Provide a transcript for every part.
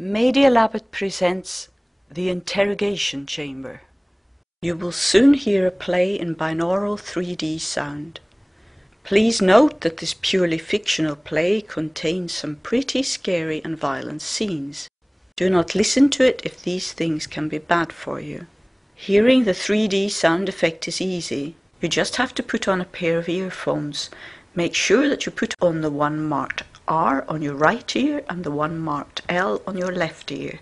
Media Labit presents The Interrogation Chamber. You will soon hear a play in binaural 3D sound. Please note that this purely fictional play contains some pretty scary and violent scenes. Do not listen to it if these things can be bad for you. Hearing the 3D sound effect is easy. You just have to put on a pair of earphones. Make sure that you put on the one marked R on your right ear and the one marked L on your left ear.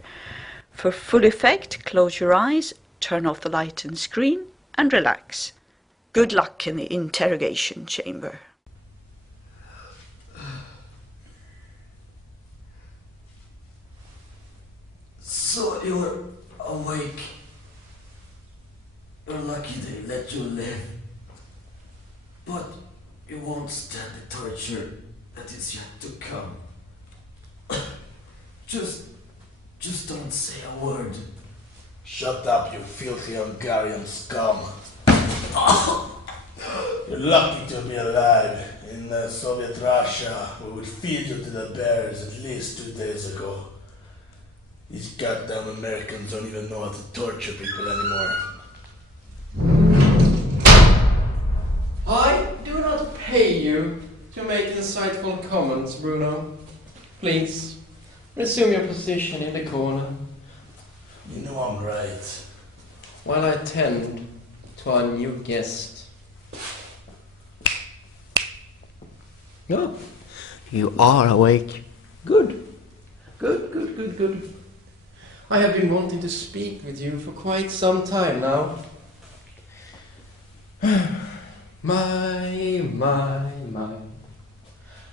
For full effect, close your eyes, turn off the light and screen, and relax. Good luck in the interrogation chamber. So you're awake. You're lucky they let you live. But you won't stand the torture that is yet to come. Just don't say a word. Shut up, you filthy Hungarian scum. You're lucky to be alive. In Soviet Russia, we would feed you to the bears at least 2 days ago. These goddamn Americans don't even know how to torture people anymore. I do not pay you to make insightful comments, Bruno. Please, resume your position in the corner. You know I'm right. While I tend to our new guest. No, you are awake. Good. I have been wanting to speak with you for quite some time now. My.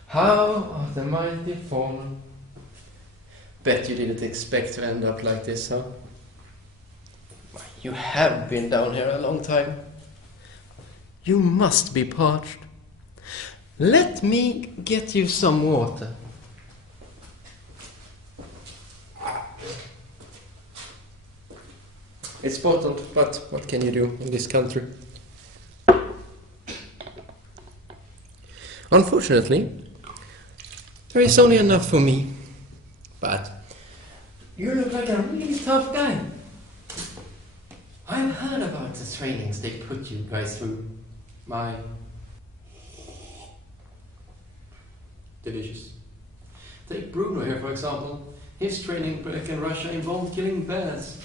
How are the mighty fallen? Bet you didn't expect to end up like this, huh? You have been down here a long time. You must be parched. Let me get you some water. It's bottled, but what can you do in this country? Unfortunately, there is only enough for me. But you look like a really tough guy. I've heard about the trainings they put you guys through. My delicious. Take Bruno here, for example. His training back in Russia involved killing bears.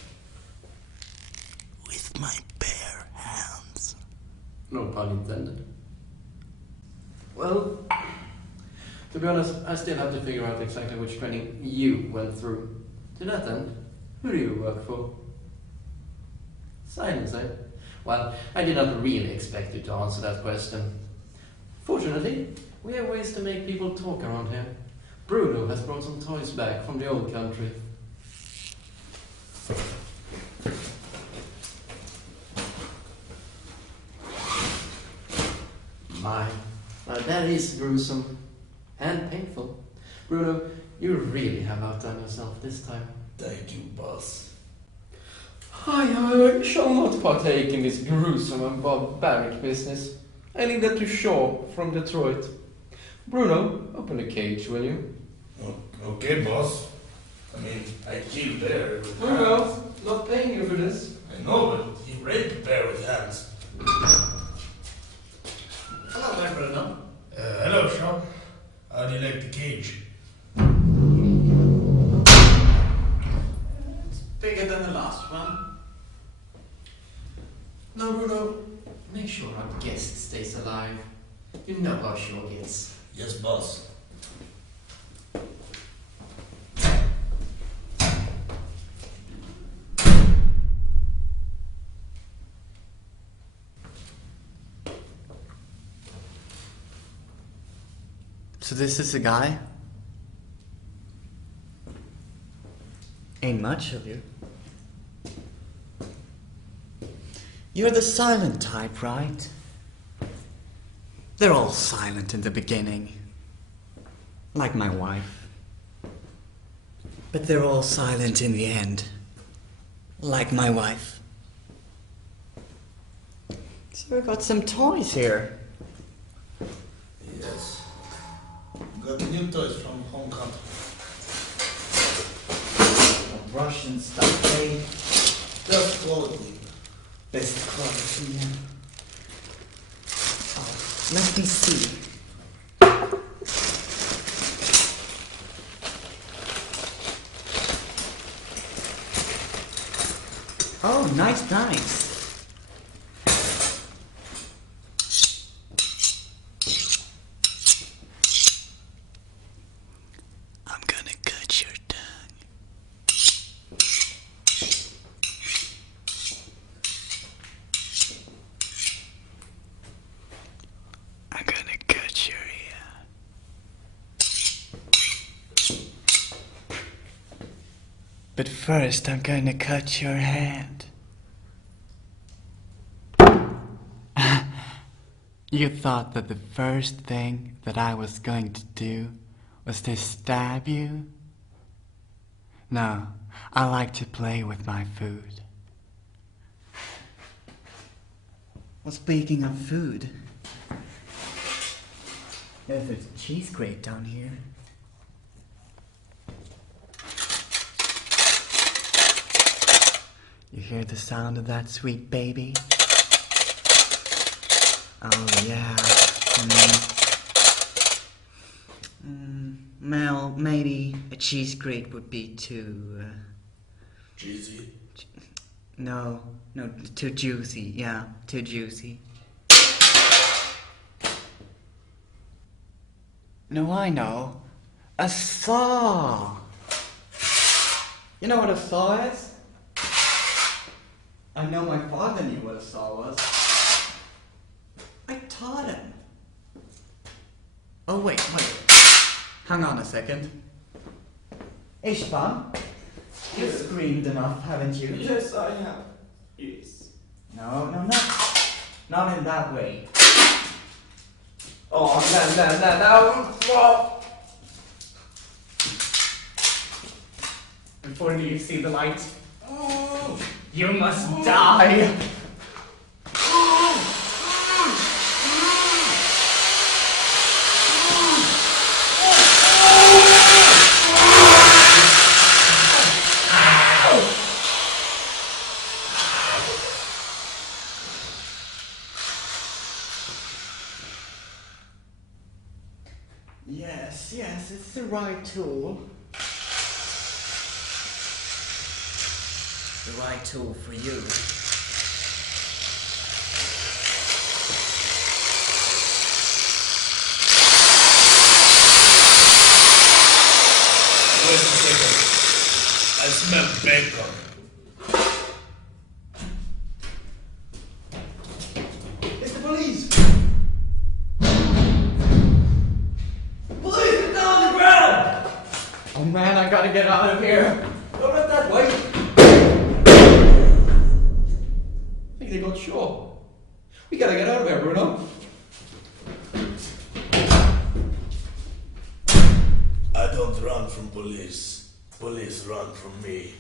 With my bare hands. No pun intended. Well, to be honest, I still have to figure out exactly which training you went through. To that end, who do you work for? Silence, eh? Well, I did not really expect you to answer that question. Fortunately, we have ways to make people talk around here. Bruno has brought some toys back from the old country. Now that is gruesome and painful. Bruno, you really have outdone yourself this time. Thank you, boss. I shall not partake in this gruesome and barbaric business. I leave that to Shaw from Detroit. Bruno, open the cage, will you? Okay, boss. I mean, I killed bear with hands. Bruno, not paying you for this. I know, but he raped bear with hands. Hello there, Bruno. Hello, Shaw. How do you like the cage? It's bigger than the last one. Now, Bruno, make sure our guest stays alive. You know how Shaw gets. Yes, boss. So this is a guy? Ain't much of you. You're the silent type, right? They're all silent in the beginning. Like my wife. But they're all silent in the end. Like my wife. So we've got some toys here. Yes. Got new toys from home country. Russian stuff, eh? Just quality. Best quality, yeah. Oh, let me see. Oh, nice, nice. I'm gonna cut your tongue. I'm gonna cut your ear. But first, I'm gonna cut your hand. You thought that the first thing that I was going to do was to stab you? No, I like to play with my food. Well, speaking of food, there's a cheese grate down here. You hear the sound of that, sweet baby? Oh, yeah. Well, maybe a cheese grate would be too... Cheesy? No, too juicy. Yeah, too juicy. No, I know. A saw! You know what a saw is? I know my father knew what a saw was. I taught him. Oh, wait. Hang on a second. Ishvan, you've screamed enough, haven't you? Yes, I have. Yes. No, not in that way. Oh, no. Before you see the light, you must die. Yes, it's the right tool. The right tool for you. Wait a second. I smell bacon. It's the police! Police, get down on the ground! Oh man, I gotta get out of here. Go right that way. I think they got shot. We gotta get out of here, Bruno. I don't run from police. Police run from me.